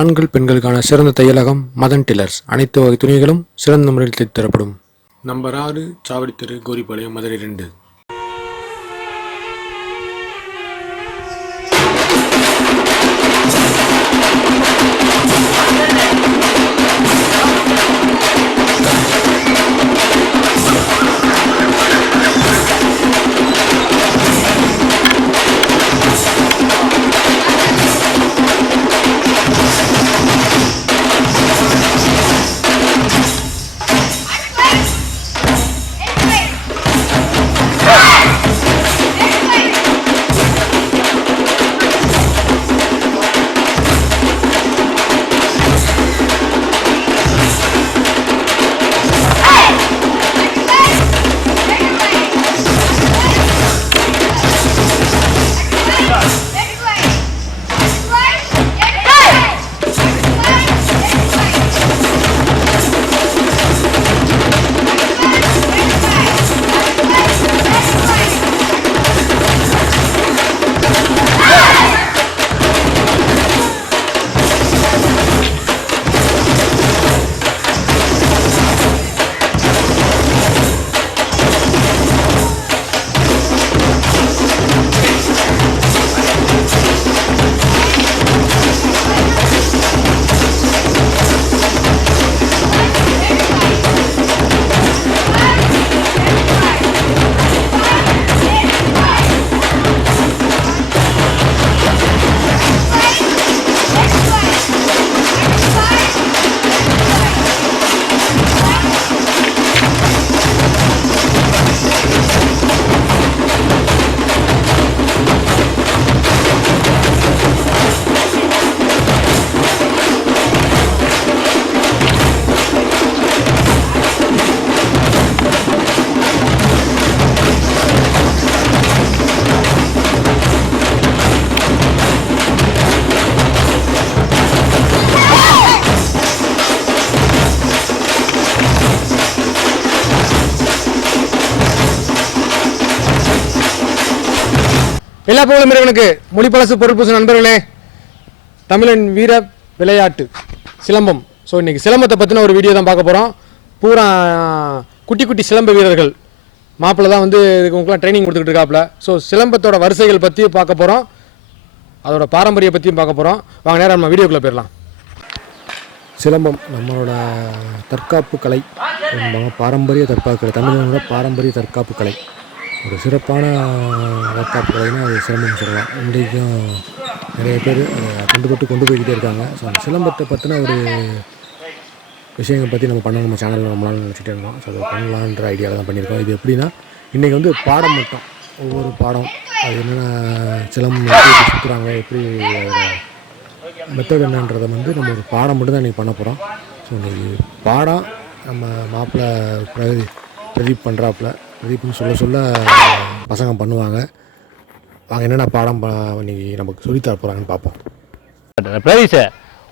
ஆண்கள் பெண்களுக்கான சிறந்த தையலகம் மதன் டில்லர்ஸ். அனைத்து வகை துணிகளும் சிறந்த முறையில் தைத்து தரப்படும் நம்பர் ஆறு சாவடித்தெரு கோரிப்பாளையம் மதுரை ரெண்டு. எல்லா புகழும் இறைவனுக்கு. மொழிப்பழசு பொருட்பூசு நண்பர்களே தமிழன் வீர விளையாட்டு சிலம்பம். ஸோ இன்னைக்கு சிலம்பத்தை பற்றின ஒரு வீடியோ தான் பார்க்க போகிறோம் பூரா குட்டி குட்டி சிலம்ப வீரர்கள். மாப்பிள்ளை தான் வந்து இதுக்குலாம் ட்ரைனிங் கொடுத்துக்கிட்டு இருக்காப்புல. ஸோ சிலம்பத்தோட வரிசைகள் பற்றி பார்க்க போகிறோம் அதோட பாரம்பரிய பற்றியும் பார்க்க போகிறோம் வாங்க நேரம் நம்ம வீடியோக்குள்ளே போயிடலாம். சிலம்பம் நம்மளோட தற்காப்பு கலை பாரம்பரிய தற்காப்பு கலை தமிழனோட பாரம்பரிய தற்காப்பு கலை. ஒரு சிறப்பான தற்காப்பு கலைன்னா அது சிலம்பம் சொல்லலாம். இன்றைக்கும் நிறைய பேர் கொண்டு போட்டு கொண்டு போய்கிட்டே இருக்காங்க. ஸோ அந்த சிலம்பத்தை பற்றின ஒரு விஷயங்களை பற்றி நம்ம பண்ண நம்ம சேனலில் நம்மளால நினச்சிட்டே இருந்தோம். ஸோ அதை பண்ணலான்ற ஐடியாவில் தான் பண்ணியிருக்கோம். இது எப்படின்னா இன்றைக்கி வந்து பாடம் மட்டும். ஒவ்வொரு பாடம் அது என்னென்ன சிலம்பம் எப்படி சுற்றுறாங்க எப்படி மெத்தட் என்னன்றதை வந்து நம்ம ஒரு பாடம் மட்டும் தான் இன்றைக்கி பண்ண போகிறோம் ஸோ இன்றைக்கி பாடம் நம்ம மாப்பிள்ளை பிரதி பிரதீப் பண்ணுறாப்புல பிரதீப்னு சொல்ல சொல்ல பசங்க பண்ணுவாங்க. வாங்க என்னென்ன பாடம் ப- இன்னைக்கு நமக்கு சொல்லித்தர போகிறாங்கன்னு பார்ப்போம். பிரதீஷ்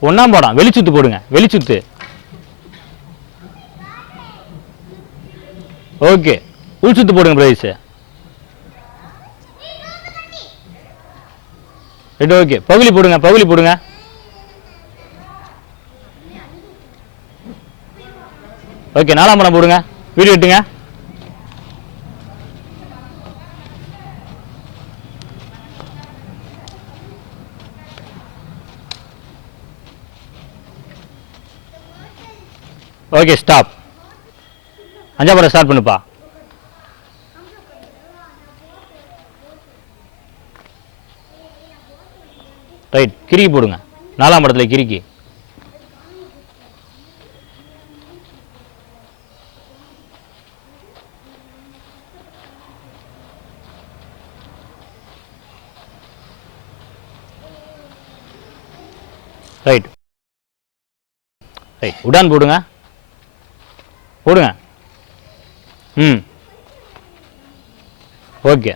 ஒன்றாம் பாடம் வெளிச்சுத்து போடுங்க வெளிச்சுத்து. ஓகே உள் சுத்து போடுங்க பிரதீஷ். ரெண்டு ஓகே பகுலி போடுங்க பகுலி போடுங்க. ஓகே நாலாம் படம் போடுங்க வீடியோ விட்டுங்க ஓகே ஸ்டாப் அஞ்சா படம் ஸ்டார்ட் பண்ணுப்பா. ரைட் கிரிக்கி போடுங்க. நாலாம் படத்தில் கிரிக்கி ரைட் ரைட் உடான் போடுங்க. போடுங்க. ம். ஓகே.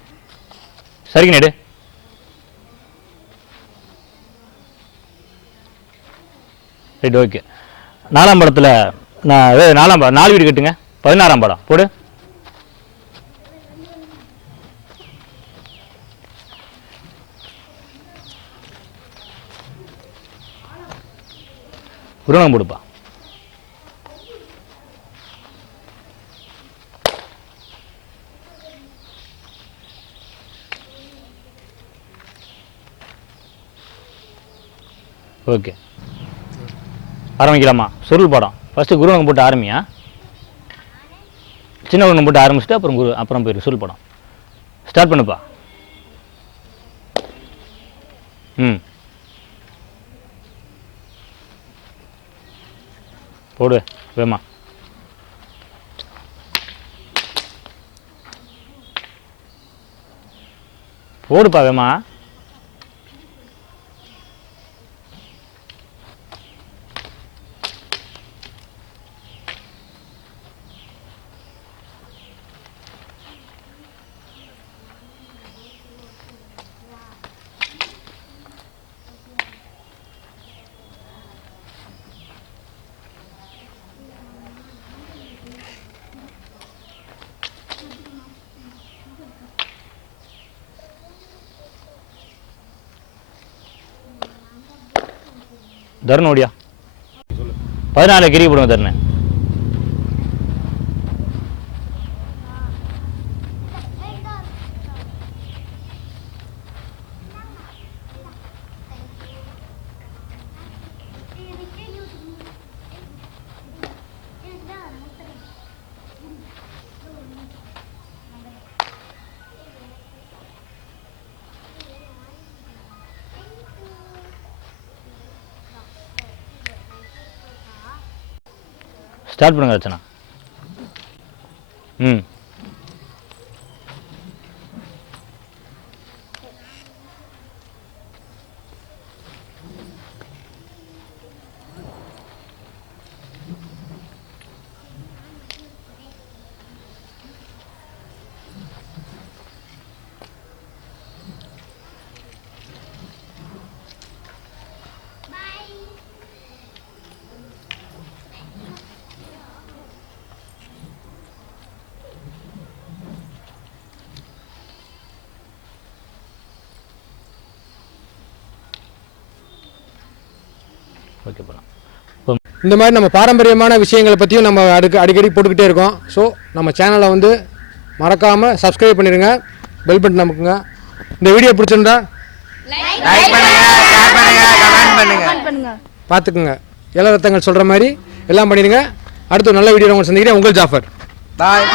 சரிங்க நேடு. Right okay. நாலாம் படத்தில் நான் நாலாம் படம் நாலு வீடு கட்டுங்க. பதினாறாம் படம். போடு. உருவம் போடுப்பா. ஓகே. ஆரம்பிக்கலாமா? சுருள் படம். ஃபஸ்ட்டு குருவங்கம் போட்டு ஆரம்பியா? சின்ன குருவங்கம் போட்டு ஆரம்பிச்சுட்டு அப்புறம் குரு அப்புறம் போயிரு சுருள் படம். ஸ்டார்ட் பண்ணுப்பா. ம். போடு வேமா. போடுப்பா வேமா. தருண் ஓடியா? பதினாலு கிரி போடுங்க தருணேன் ஸ்டார்ட் பண்ணுங்க ரச்சனா ம். இப்போ இந்த மாதிரி நம்ம பாரம்பரியமான விஷயங்களை பற்றியும் நம்ம அடுக்கு அடிக்கடி போட்டுக்கிட்டே இருக்கோம். ஸோ நம்ம சேனலை வந்து மறக்காமல் சப்ஸ்கிரைப் பண்ணிடுங்க பெல் பட்டன் நமக்குங்க இந்த வீடியோ பிடிச்சிருந்தா லைக் பண்ணுங்க ஷேர் பண்ணுங்க கமெண்ட் பண்ணுங்க. பார்த்துக்குங்க. இள ரத்தங்கள் சொல்கிற மாதிரி எல்லாம் பண்ணிடுங்க. அடுத்த நல்ல வீடியோ உங்களை சந்திக்கிறேன். உங்கள் ஜாஃபர். பாய்